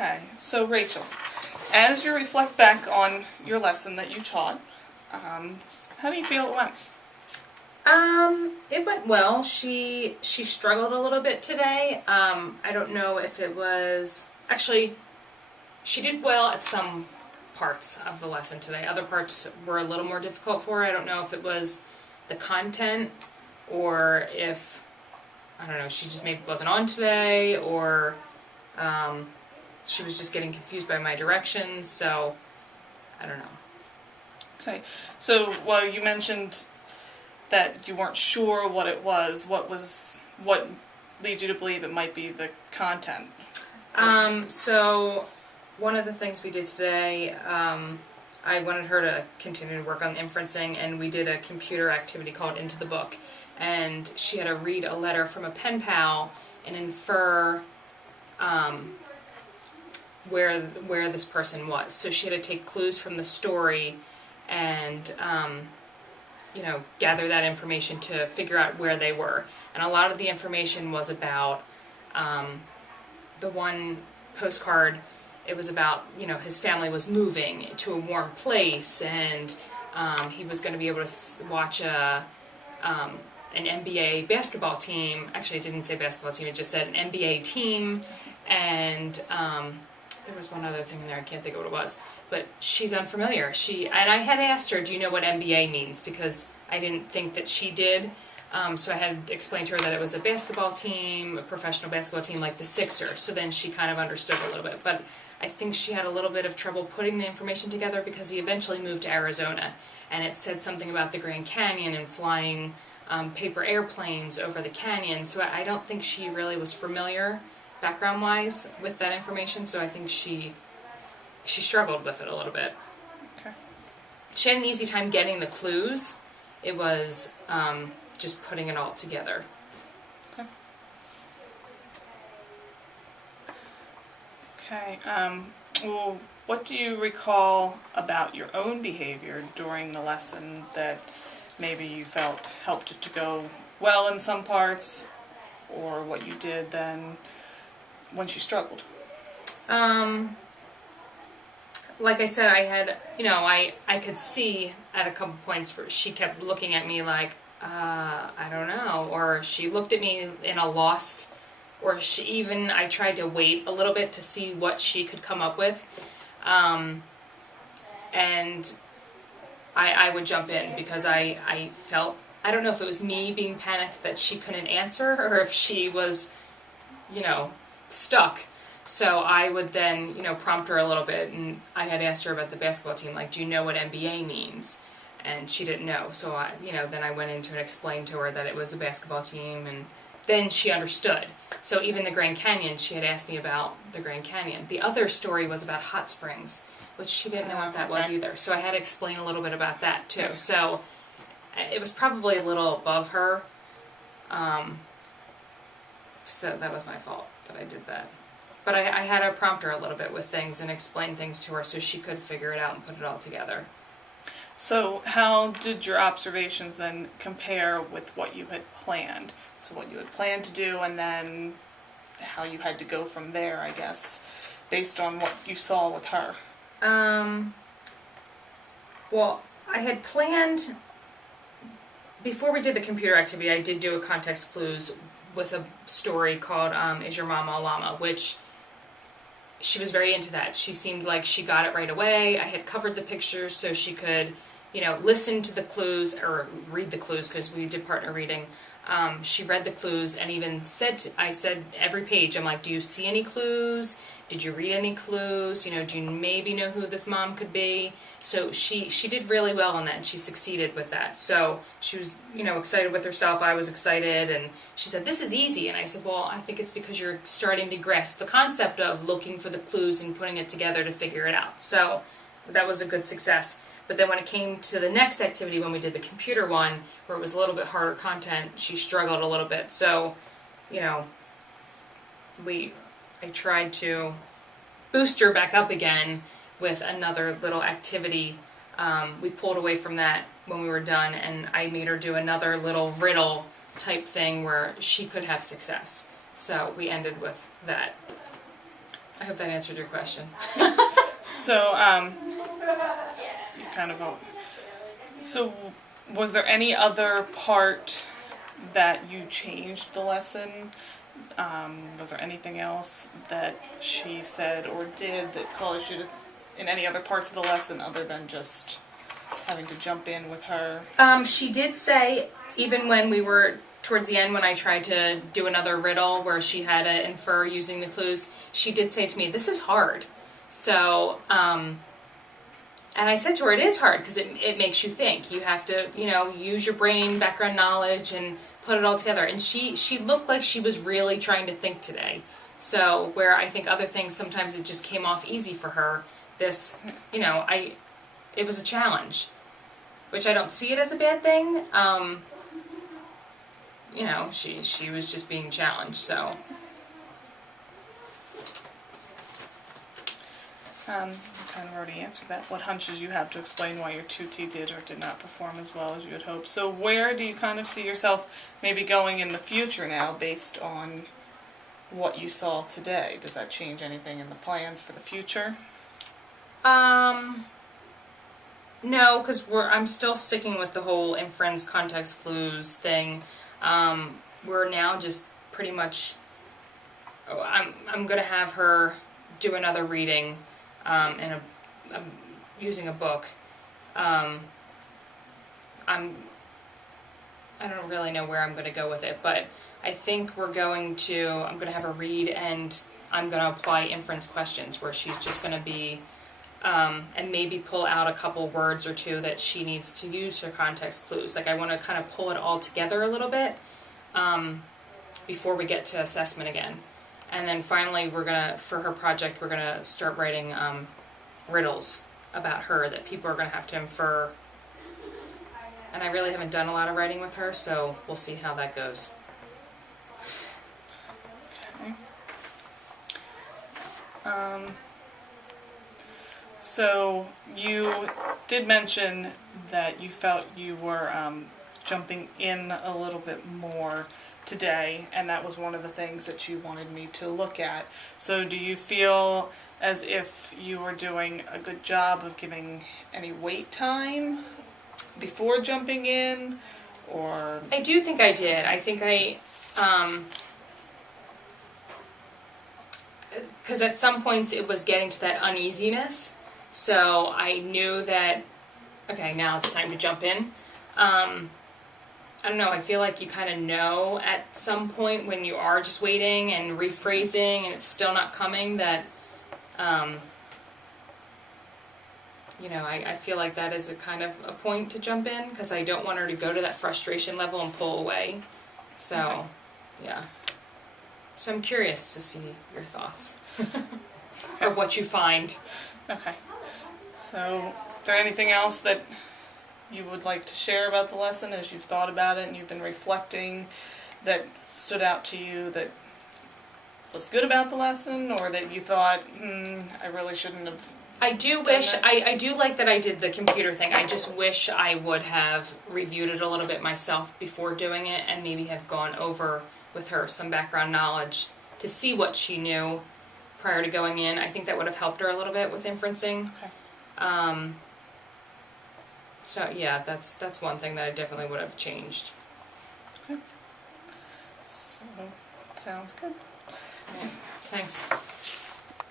Okay, so Rachel, as you reflect back on your lesson that you taught, how do you feel it went? It went well. She struggled a little bit today. I don't know if it was... Actually, she did well at some parts of the lesson today. Other parts were a little more difficult for her. I don't know if it was the content or if, I don't know, she just maybe wasn't on today, or she was just getting confused by my directions, so I don't know. Okay, so while you mentioned that you weren't sure what it was, what lead you to believe it might be the content? So one of the things we did today, I wanted her to continue to work on inferencing, and we did a computer activity called Into the Book, and she had to read a letter from a pen pal and infer where this person was. So she had to take clues from the story and gather that information to figure out where they were. And a lot of the information was about the one postcard. It was about, his family was moving to a warm place, and he was going to be able to watch an NBA basketball team. Actually, it didn't say basketball team, it just said an NBA team, and there was one other thing in there, I can't think of what it was. But she's unfamiliar. And I had asked her, do you know what NBA means? Because I didn't think that she did. So I had explained to her that it was a basketball team, a professional basketball team like the Sixers. So then she kind of understood a little bit. But I think she had a little bit of trouble putting the information together because he eventually moved to Arizona. And it said something about the Grand Canyon and flying paper airplanes over the canyon. So I don't think she really was familiar, background-wise, with that information. So I think she struggled with it a little bit. Okay. She had an easy time getting the clues. It was just putting it all together. Okay. Okay. Well, what do you recall about your own behavior during the lesson that maybe you felt helped it to go well in some parts, or what you did then when she struggled? Like I said, I had, I could see at a couple points where she kept looking at me like, I don't know, or she looked at me in a lost, or I tried to wait a little bit to see what she could come up with, and I would jump in because I felt, I don't know if it was me being panicked that she couldn't answer, or if she was, stuck. So I would then, prompt her a little bit, and I had asked her about the basketball team, like, do you know what NBA means? And she didn't know, so then I went into and explained to her that it was a basketball team, and then she understood. So even the Grand Canyon, she had asked me about the Grand Canyon. The other story was about hot springs, which she didn't know what that was either, so I had to explain a little bit about that too. So it was probably a little above her, so that was my fault that I did that. But I had to prompt her a little bit with things and explain things to her so she could figure it out and put it all together. So how did your observations then compare with what you had planned? So what you had planned to do, and then how you had to go from there, I guess, based on what you saw with her. Well, I had planned, before we did the computer activity, I did do a context clues with a story called Is Your Mama a Llama, which she was very into that. She seemed like she got it right away. I had covered the pictures so she could, listen to the clues, or read the clues, because we did partner reading. She read the clues and even I said every page, I'm like, do you see any clues? Did you read any clues? Do you maybe know who this mom could be? So she did really well on that, and she succeeded with that. So she was, excited with herself. I was excited, and she said, this is easy. And I said, well, I think it's because you're starting to grasp the concept of looking for the clues and putting it together to figure it out. So that was a good success. But then when it came to the next activity, when we did the computer one, where it was a little bit harder content, she struggled a little bit. So, I tried to boost her back up again with another little activity. We pulled away from that when we were done, and I made her do another little riddle type thing where she could have success. So we ended with that. I hope that answered your question. So, you kind of, so was there any other part that you changed the lesson? Was there anything else that she said or did that caused you to, in any other parts of the lesson other than just having to jump in with her? She did say, even when we were towards the end, when I tried to do another riddle where she had to infer using the clues, she did say to me, "This is hard." So, and I said to her, it is hard because it makes you think. You have to, use your brain, background knowledge, and put it all together. And she looked like she was really trying to think today. So, where I think other things, sometimes it just came off easy for her, this, it was a challenge. Which I don't see it as a bad thing. She was just being challenged, so. You kind of already answered that. What hunches you have to explain why your 2T did or did not perform as well as you had hoped. So where do you kind of see yourself maybe going in the future now based on what you saw today? Does that change anything in the plans for the future? No, because I'm still sticking with the whole inference context clues thing. We're now just pretty much. I'm gonna have her do another reading, and using a book. I don't really know where I'm gonna go with it, but I think I'm gonna have her read, and I'm gonna apply inference questions where she's just gonna be. And maybe pull out a couple words or two that she needs to use for context clues. Like I want to kind of pull it all together a little bit before we get to assessment again. And then finally, for her project, we're gonna start writing riddles about her that people are gonna have to infer. And I really haven't done a lot of writing with her, so we'll see how that goes. Okay. So you did mention that you felt you were jumping in a little bit more today, and that was one of the things that you wanted me to look at. So do you feel as if you were doing a good job of giving any wait time before jumping in, or? I do think I did. I think because at some points it was getting to that uneasiness. So I knew that, okay, now it's time to jump in. I don't know, I feel like you kind of know at some point when you are just waiting and rephrasing and it's still not coming that, I feel like that is a kind of a point to jump in because I don't want her to go to that frustration level and pull away. So, okay. Yeah. So I'm curious to see your thoughts or what you find. Okay. So, is there anything else that you would like to share about the lesson as you've thought about it and you've been reflecting that stood out to you that was good about the lesson, or that you thought, I really shouldn't have? I do wish, I do like that I did the computer thing. I just wish I would have reviewed it a little bit myself before doing it and maybe have gone over with her some background knowledge to see what she knew prior to going in. I think that would have helped her a little bit with inferencing. Okay. So yeah, that's one thing that I definitely would have changed. Okay. So, sounds good. Thanks.